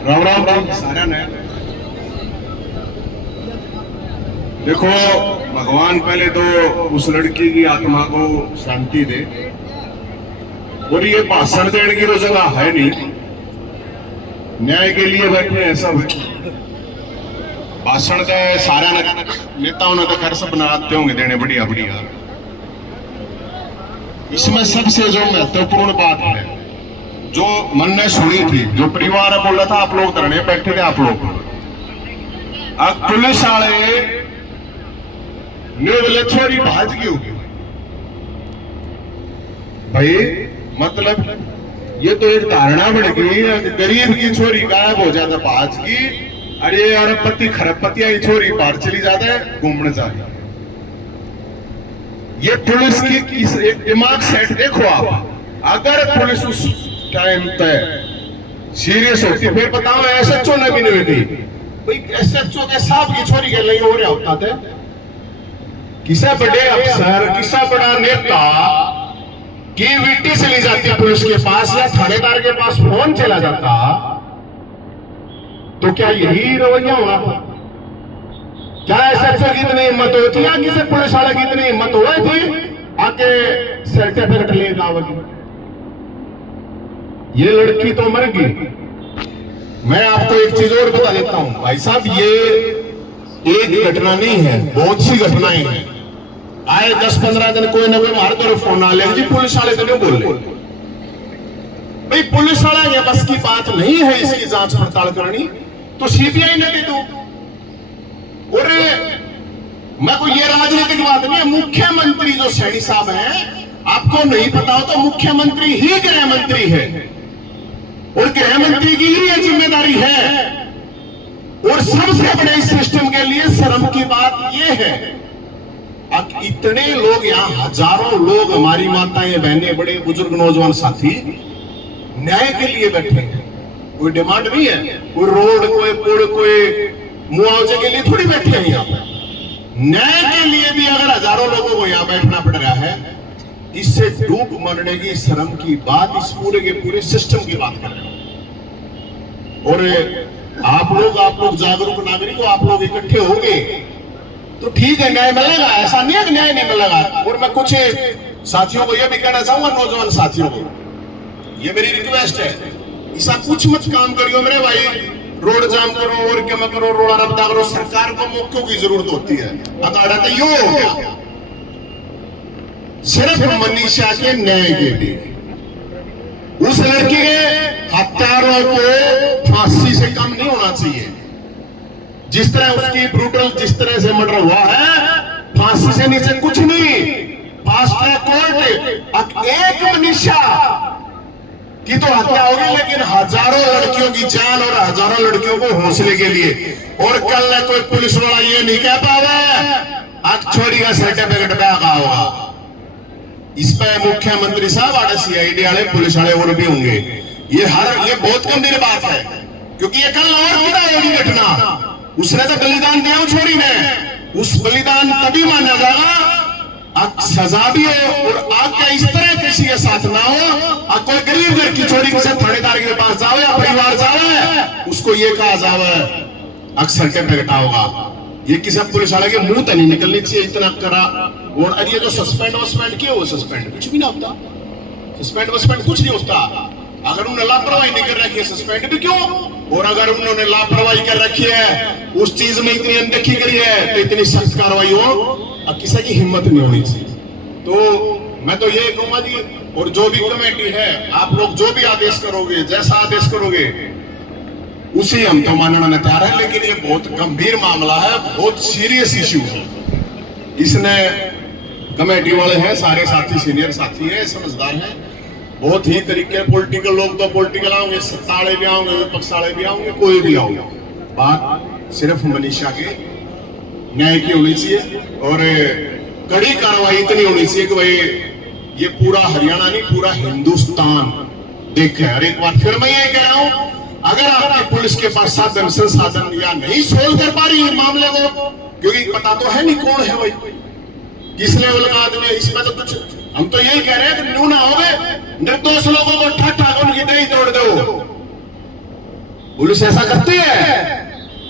राम राम राम सारा ने देखो, भगवान पहले तो उस लड़की की आत्मा को शांति दे। और ये भाषण देने की तो जगह है नहीं, न्याय के लिए बैठे हैं सब। भाषण का सारा नेताओं ने तो खैर सब बनाते होंगे देने बढ़िया बढ़िया। इसमें सबसे जो महत्वपूर्ण बात है, जो मन ने सुनी थी, जो परिवार बोला था, आप लोग धरने बैठे थे, आप लोग अब पुलिस वाले ने छोरी भाज की होगी भाई। मतलब ये तो एक धारणा बढ़ गई, गरीब की छोरी गायब हो जाता भाज की, अरे अरबपति खरबपतिया की छोरी बाहर चली जाता है घूमने जाती। ये पुलिस की एक दिमाग सेट देखो आप। अगर पुलिस उस टाइम तक सीरियस होती, फिर बताओ एसएचओ ने भी नहीं थी भाई। एसएचओ के साहब की छोरी के लिए हो रहा होता था। किसा बड़े अफसर, किसा बड़ा नेता की विट्टी चली जाती पुलिस के पास या थानेदार के पास फोन चला जाता, तो क्या यही रवैया होना था? क्या एसएचओ की इतनी हिम्मत होती है, किसी पुलिस वाले की इतनी हिम्मत हो रही थी आके सर्टिफिकेट लेगा आवगी? ये लड़की तो मर गई। मैं आपको एक चीज और बता देता हूं भाई साहब, ये एक घटना नहीं है, बहुत सी घटनाएं हैं। आए 10-15 दिन कोई ना कोई हमारे तरफ फोन आ लेगा जी पुलिस वाले तो नहीं बोल भाई। पुलिस वाला ये बस की बात नहीं है इसकी जांच पड़ताल करनी, तो सीबीआई ने दे दो। और मैं कोई ये राजनीतिक बात नहीं है, मुख्यमंत्री जो सैनी साहब हैं, आपको नहीं पता हो तो मुख्यमंत्री ही गृह मंत्री है, और गृह मंत्री की ही ये जिम्मेदारी है। और सबसे बड़े इस सिस्टम के लिए शर्म की बात ये है, अब इतने लोग यहाँ, हजारों लोग, हमारी माताएं बहनें, बड़े बुजुर्ग नौजवान साथी न्याय के लिए बैठे हैं। कोई डिमांड नहीं है, कोई रोड, कोई पुल, कोई मुआवजे के लिए थोड़ी बैठे हैं यहाँ पे। न्याय के लिए भी अगर हजारों लोगों को यहाँ बैठना पड़ रहा है, इससे डूब मरने की शर्म की बात, इस पूरे के पूरे सिस्टम की बात कर रहे हो। और आप लोग जागरूक नागरिक हो, आप लोग इकट्ठे होंगे तो ठीक है, न्याय मिलेगा। ऐसा नहीं है कि न्याय नहीं मिलेगा। और मैं कुछ साथियों को यह भी कहना चाहूंगा, नौजवान साथियों को, ये मेरी रिक्वेस्ट है, ऐसा कुछ मत काम करियो मेरे भाई, रोड जाम करो और क्या मत करो, रोड रफ्ता करो। सरकार को मौकों की जरूरत होती है, अखाड़ा तो यो हो गया सिर्फ मनीषा के न्याय के लिए। उस लड़की के हत्यारों को फांसी से कम नहीं होना चाहिए। जिस तरह उसकी ब्रूटल, जिस तरह से मर्डर हुआ है, फांसी से नीचे कुछ नहीं। फास्ट ट्रैक कोर्ट, एक मनीषा की तो हत्या होगी, लेकिन हजारों लड़कियों की जान और हजारों लड़कियों को हौसले के लिए। और कल कोई पुलिस वाला ये नहीं कह पावा छोरी का सर्टिफिकेट बैगा होगा। इस पर मुख्यमंत्री साहब आड़े, सीआईडी वाले, पुलिस वाले और भी होंगे। ये बहुत गंभीर बात है, क्योंकि ये कल और बुरा होगी घटना। उसने तो बलिदान दिया छोरी ने, उस बलिदान तभी माना जाएगा सजा भी हो। और आपका इस तरह किसी के साथ ना हो, कोई गरीब घर की छोरी किसी थानेदार के पास जाओ या परिवार जाओ, उसको ये कहा जाओ अक्सर के प्रगटा होगा। ये किसी पुलिस वाले के मुंह तो नहीं निकलनी चाहिए इतना करा। और ये जो सस्पेंड वस्पेंड किया, वो सस्पेंड कुछ भी ना होता, सस्पेंड वस्पेंड कुछ नहीं होता। अगर उन्होंने लापरवाही नहीं कर रखी है, सस्पेंड भी क्यों? और अगर उन्होंने लापरवाही कर रखी है, उस चीज में इतनी अनदेखी करी है, तो इतनी सख्त कार्रवाई हो, अब किसी की हिम्मत नहीं होनी चाहिए। तो मैं तो ये कहूंगा जी, और जो भी कमेटी है, आप लोग जो भी आदेश करोगे, जैसा आदेश करोगे, उसी हम तो मानना तैयार है। लेकिन ये बहुत गंभीर मामला है, बहुत सीरियस इश्यू है। इसने कमेटी वाले हैं, सारे साथी सीनियर साथी हैं, समझदार हैं, बहुत ही तरीके। पॉलिटिकल लोग तो पॉलिटिकल आओगे, सत्ता वाले भी आओगे, विपक्ष वाले भी आओगे, कोई भी आओगे, बात सिर्फ मनीषा के न्याय की होनी चाहिए। और कड़ी कार्रवाई इतनी होनी चाहिए कि भाई ये पूरा हरियाणा नहीं, पूरा हिंदुस्तान देखे। और एक बार फिर मैं ये कह रहा हूं, अगर आपकी पुलिस के पास साधन संसाधन या नहीं सोल्व कर पा रही है मामले को, क्योंकि पता तो है नहीं कौन है भाई, किस लेवल का आदमी है, इसमें तो कुछ, हम तो यही कह रहे हैं कि न्यू ना हो गए, निर्दोष लोगों को ठा ठा उनकी दही तोड़ दो। पुलिस ऐसा करती है,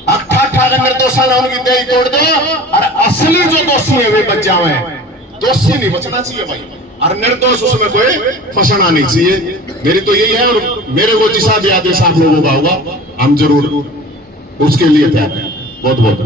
अठारह निर्दोषाला उनकी दही तोड़ दो और असली जो दोषी है वे बच जावे। दोषी नहीं बचना चाहिए भाई, और निर्दोष उसमें कोई फंसना नहीं चाहिए। मेरी तो यही है, और मेरे को जिसा भी आदेश आप लोगों का होगा हम जरूर उसके लिए तैयार हैं। बहुत बहुत